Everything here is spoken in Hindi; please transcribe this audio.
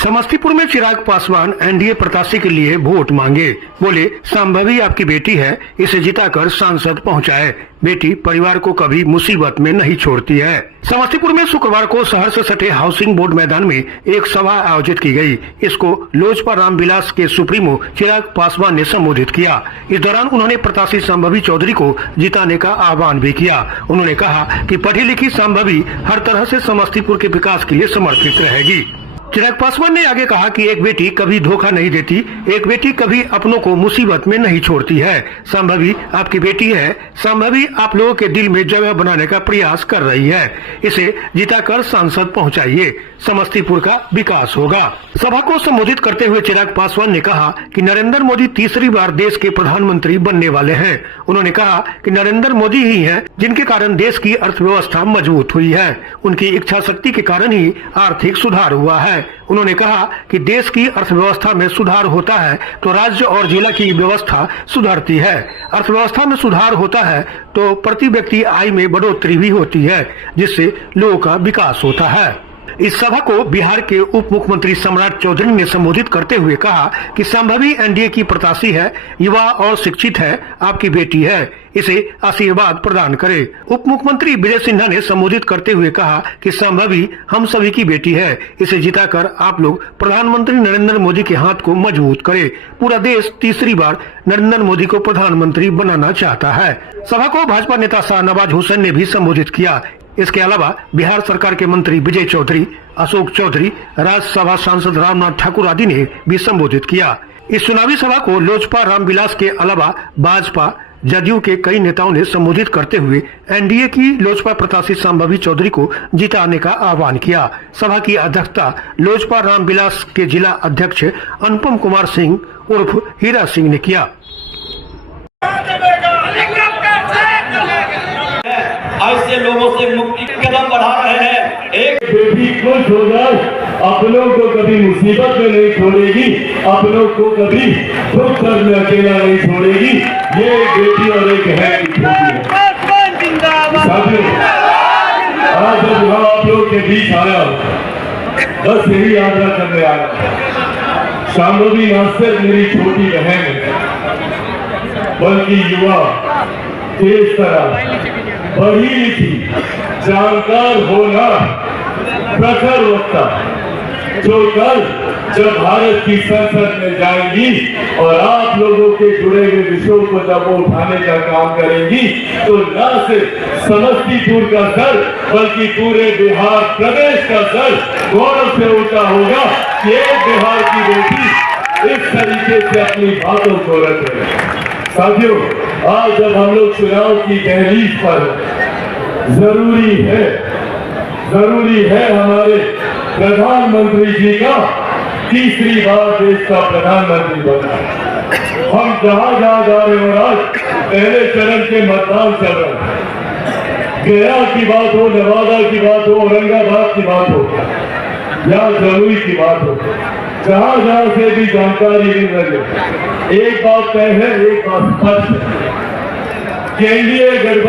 समस्तीपुर में चिराग पासवान एनडीए प्रत्याशी के लिए वोट मांगे। बोले, संभवी आपकी बेटी है, इसे जिताकर सांसद पहुंचाए। बेटी परिवार को कभी मुसीबत में नहीं छोड़ती है। समस्तीपुर में शुक्रवार को शहर से सटे हाउसिंग बोर्ड मैदान में एक सभा आयोजित की गई। इसको लोजपा रामविलास के सुप्रीमो चिराग पासवान ने संबोधित किया। इस दौरान उन्होंने प्रत्याशी संभवी चौधरी को जिताने का आह्वान भी किया। उन्होंने कहा कि पढ़ी लिखी संभवी हर तरह से समस्तीपुर के विकास के लिए समर्पित रहेगी। चिराग पासवान ने आगे कहा कि एक बेटी कभी धोखा नहीं देती, एक बेटी कभी अपनों को मुसीबत में नहीं छोड़ती है। संभवी आपकी बेटी है, संभवी आप लोगों के दिल में जगह बनाने का प्रयास कर रही है। इसे जिताकर सांसद पहुंचाइए, समस्तीपुर का विकास होगा। सभा को संबोधित करते हुए चिराग पासवान ने कहा कि नरेंद्र मोदी तीसरी बार देश के प्रधानमंत्री बनने वाले हैं। उन्होंने कहा कि नरेंद्र मोदी ही हैं जिनके कारण देश की अर्थव्यवस्था मजबूत हुई है। उनकी इच्छा शक्ति के कारण ही आर्थिक सुधार हुआ है। उन्होंने कहा कि देश की अर्थव्यवस्था में सुधार होता है तो राज्य और जिला की व्यवस्था सुधरती है। अर्थव्यवस्था में सुधार होता है तो प्रति व्यक्ति आय में बढ़ोतरी भी होती है, जिससे लोगों का विकास होता है। इस सभा को बिहार के उप मुख्यमंत्री सम्राट चौधरी ने संबोधित करते हुए कहा कि संभवी एनडीए की प्रत्याशी है, युवा और शिक्षित है, आपकी बेटी है, इसे आशीर्वाद प्रदान करे। उप मुख्यमंत्री विजय सिन्हा ने संबोधित करते हुए कहा कि संभवी हम सभी की बेटी है, इसे जिताकर आप लोग प्रधानमंत्री नरेंद्र मोदी के हाथ को मजबूत करे। पूरा देश तीसरी बार नरेंद्र मोदी को प्रधानमंत्री बनाना चाहता है। सभा को भाजपा नेता शाहनवाज हुसैन ने भी संबोधित किया। इसके अलावा बिहार सरकार के मंत्री विजय चौधरी, अशोक चौधरी, राज्यसभा सांसद रामनाथ ठाकुर आदि ने भी संबोधित किया। इस चुनावी सभा को लोजपा रामविलास के अलावा भाजपा जदयू के कई नेताओं ने संबोधित करते हुए एनडीए की लोजपा प्रत्याशी संभवी चौधरी को जिताने का आह्वान किया। सभा की अध्यक्षता लोजपा रामविलास के जिला अध्यक्ष अनुपम कुमार सिंह उर्फ हीरा सिंह ने किया। ऐसे लोगों से मुक्ति कदम बढ़ा रहे हैं। एक बेटी खुश हो जाए, अपनों को कभी मुसीबत में नहीं छोड़ेगी, अपनों को कभी दुख दर्द में अकेला नहीं छोड़ेगी। ये एक बेटी और एक है। आज जब मैं आप लोग के बीच आया, बस यही यात्रा करने आया। संभवी न सिर्फ मेरी छोटी बहन है, बल्कि युवा, तेज तरह, पढ़ी लिखी, जानकार होना, प्रखर वक्ता, जो कल जब भारत की संसद में जाएंगी और आप लोगों के जुड़े हुए विषयों को जब वो उठाने का काम करेंगी, तो न सिर्फ समस्तीपुर का सर बल्कि पूरे बिहार प्रदेश का सर गौरव से ऊंचा होगा कि एक बिहार की बेटी इस तरीके से अपनी बातों को रख रहे हैं। साथियों, आज जब हम लोग चुनाव की दहलीज पर, जरूरी है हमारे प्रधानमंत्री जी का तीसरी बार देश का प्रधानमंत्री बनना। हम जहां जा रहे हैं, आज पहले चरण के मतदान चल रहे हैं। गया की बात हो, नवादा की बात हो, औरंगाबाद की बात हो या जमुई की बात हो, जहां से भी जानकारी मिल रही है, एक बात तय है, एक बात स्पष्ट है कि एनडीए गठबंधन